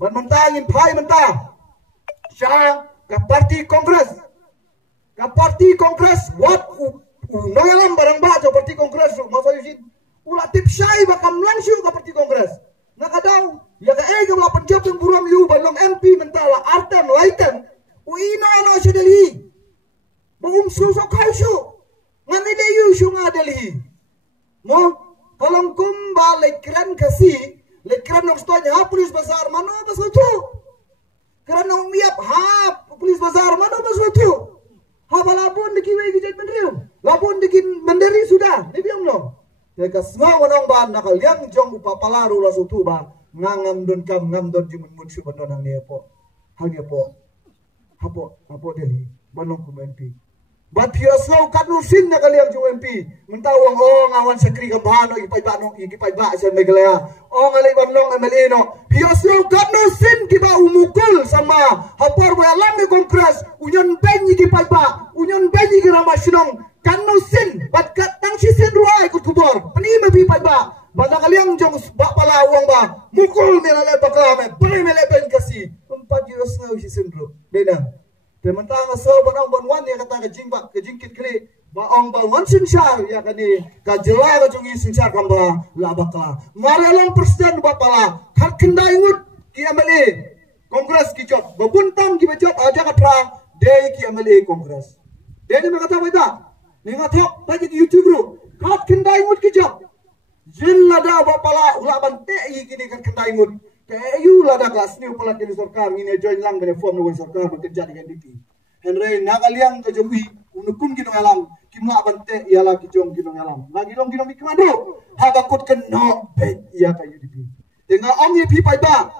ban mentangin pai mentah sya ka parti kongres wat noyalam barang ba jo parti kongres masa yusin ulah tip syai bakam langsung ka parti kongres nakadaw ya ka ega wala penjab yang buram yu balong MP mentala artem laitem uino ana sedeli bum susok kaisu ngani de yu syu ngadeli mo kalong kumba lekran kasi lekran ng stonya pulis bazar mano basutu karena umiap pulis bazar mano basutu balabon dikiwe gijat mendriu labon dikin menderi sudah ni biam no ka semua wanang ban nakal yang jong upapalaru la sutu ba ngangam don kam ngam don jimun mun su bandon hang nepo hapo deli banong ku MP bat hiaslo kadlu sin na kaliang ju MP mentawang ngawan sekri ka bahano ipai ba sa megalaya ngalay banlong MLA no hiaslo kadlu sin kiba umukul sama hapor wa alam ni kongres unyon benyi kipai ba unyon benyi kirama sinong kadlu sin bat katang sisin ruai kut kubor pani mabi pai ba bada kaliang jong ba pala uang ba mukul melale bakame beri mele ben kasi empat hiaslo sisin ru beda Pementang asal banang banwan ya kata kejingkit kali baong banwan sinsar ya kani kajela kajungi sinsar kamba labaka marelang presiden bapala kat kendai ngut ki MLA kongres ki job babuntam ki job aja katra dei ki MLA kongres dei ni kata baita ni ngathok bagi di YouTube ru kat kendai ngut ki job jin lada bapala ulaban tei kini kat kendai ngut kayu lada kelas ni upalat di sarkar ini join lang dari form di sarkar bekerja di NDP. Henry nakaliang ke jombi unukum kinong alam kimla bante ialah kijong kinong alam. Lagi dong kinong mikmado hagakut keno bet ia kayu UDP. Dengan om UDP pai ba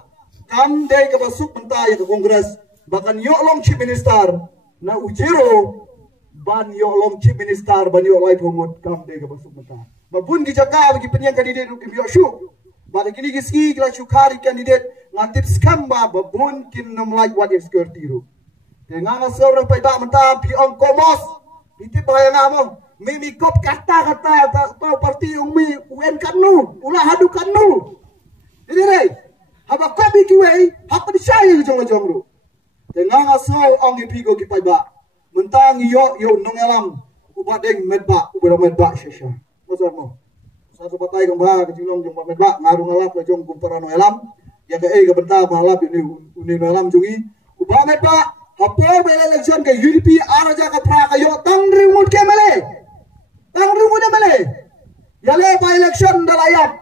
kam dei ke basuk mentah ya ke kongres bahkan yo long chief minister na ujiro ban yo long chief minister ban yo lai pomot kam dei ke basuk mentah. Babun ki jaga bagi penyang kandidat kim yo syu. Pada kini kiski kila syukari kandidat ngantip skamba babun kin nomlai wat security ru. Dengan asal orang pai ba mentah piong komos. Itip bayang amo. Mimi kop kata tau parti umi UN kanu, ulah hadu kanu. Ini deh. Haba kopi kiwei, hapa di saya jong ru. Dengan asal ang ipigo ki pai ba. Mentang yo nongelam ubadeng medba ubara syasha. Masar mo. Satu patai kembang kecilong jong medba ngaru ngalap la jong kumparano elam. Ya ke ga benta malap ini uni elam jungi. Ubah medba hapo bela election ke UDP araja ka pra kayo tang rimut ke mele. Tang rimut mele. Yale pa election dalayap.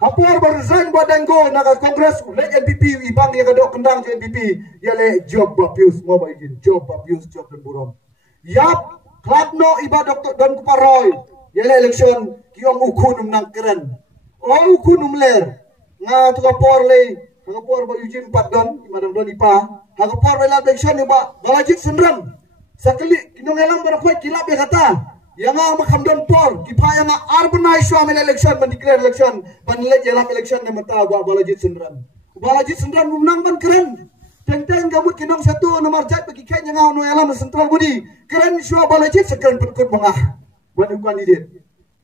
Hapor berresign buat denggo naga kongres le NPP ibang dia kadok kendang je NPP yale job abuse mo ba izin job abuse job dan burom. Yap kladno iba doktor dan kuparoy yale election kiong ukunum nang keren. Ukunum ler nga tukapor le hagapor ba Eugene Patdon imadang don ipa hagapor le election iba balajit sendram sakali kinongelang barakwat kilap ya kata yang makam don por kipaya na urbanize suami election mendeclare election panilai jelak election na mata balajit sendram menang ban keren tenteng gabut kinong satu nomor jat bagi kaya ngau no alam central budi keren suami balajit sekeren perkut mengah buat kandidat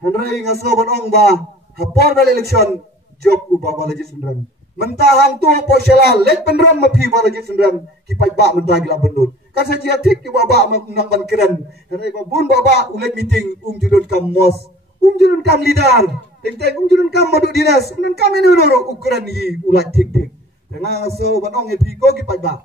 Henry ngaso bonong ba hapor dal election job ubah balajit sendram mentahang tu posyalah let penram mapi balajit sendram kipai ba mentah gila bendut kan saja tik ki baba menang ban keren dan bun baba ulet meeting julun kam mos julun kam leader tentang julun kam madu dinas nan kam ini ro ukuran yi ulat tik dengan so banong epi ko ki pajba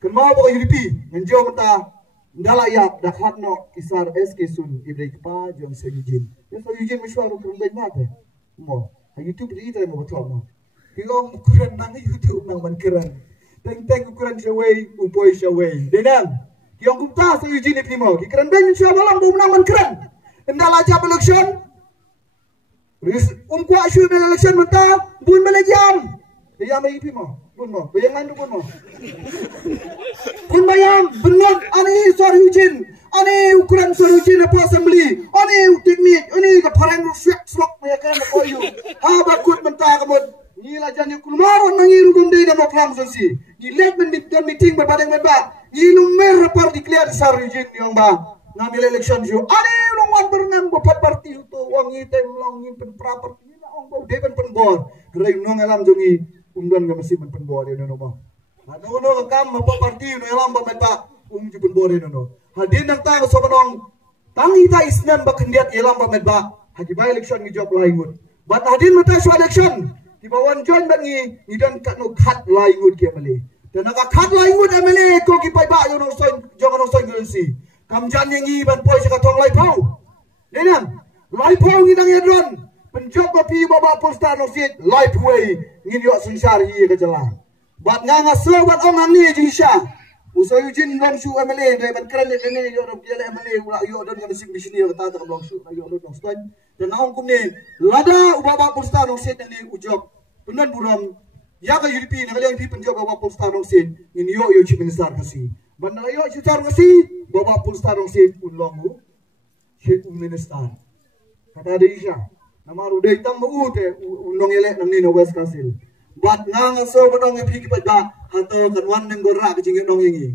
kenma bo UDP njo mata ndala ya dakhatno kisar SK sun ibrei pa jon sejin so yujin mishwaro kun bai mate mo YouTube ri ita mo betul mo kilong ukuran nang YouTube nang ban keren teng ukuran syawai umpoi syawai denang yang kumta sa Eugene Primo ki keren ben syawai malang bu menang man keren endala aja election umkwa syu election menta bun belajam ya mai Primo bun mo bayangan bun mo bun bayang benot ani sorry Eugene ani ukuran sorry Eugene apa assembly ani teknik ani ka parang swak ya kan ko yu ha bakut menta kamot ni lajan kulmaron nangiru gumde da moklam sosi ni let meeting berbanding berba ni lumer rapor declare sarujin yang ba ngambil election jo ani longwan bernam bopat parti itu wangi tem long nyimpen property na ong bo depen penbor reng nong alam jongi undan ga masih penbo dia no mo no kam mo parti no elam ba pa ju penbo dia no hadin nang tang so banong tangi ta isnan ba kendiat elam ba ba haji ba election ngi job laingut but hadin mata so election di bawan join ban ngi dan kat no khat laingut ke mali dan aga khat laingut amele ko ki pai ba yo no so jong no so ngi kam jan ngi ban poi sa tong lai pau denam lai pau ngi nang yadron penjob bapi baba posta no sit life way ngin yo sengsar hi ka jala bat nga so bat ong ani jisha uso yujin long su amele dai ban kran ne yo ro biale amele ula yo don ga bising bisini yo ta ta long su yo don long stan dan ong kum ne lada baba posta no sit ni ujok punan buram ya ka UDP na kalian pi penjob baba posta no sit ngin yo chief minister kasi ban yo chief minister kasi baba posta no sit ulongu chief minister kata ada isya namaru dei tam ute unong ele nang ni no West Council bat nang so badong pi ki pa hato kan wan nang gorra ki jing nong yingi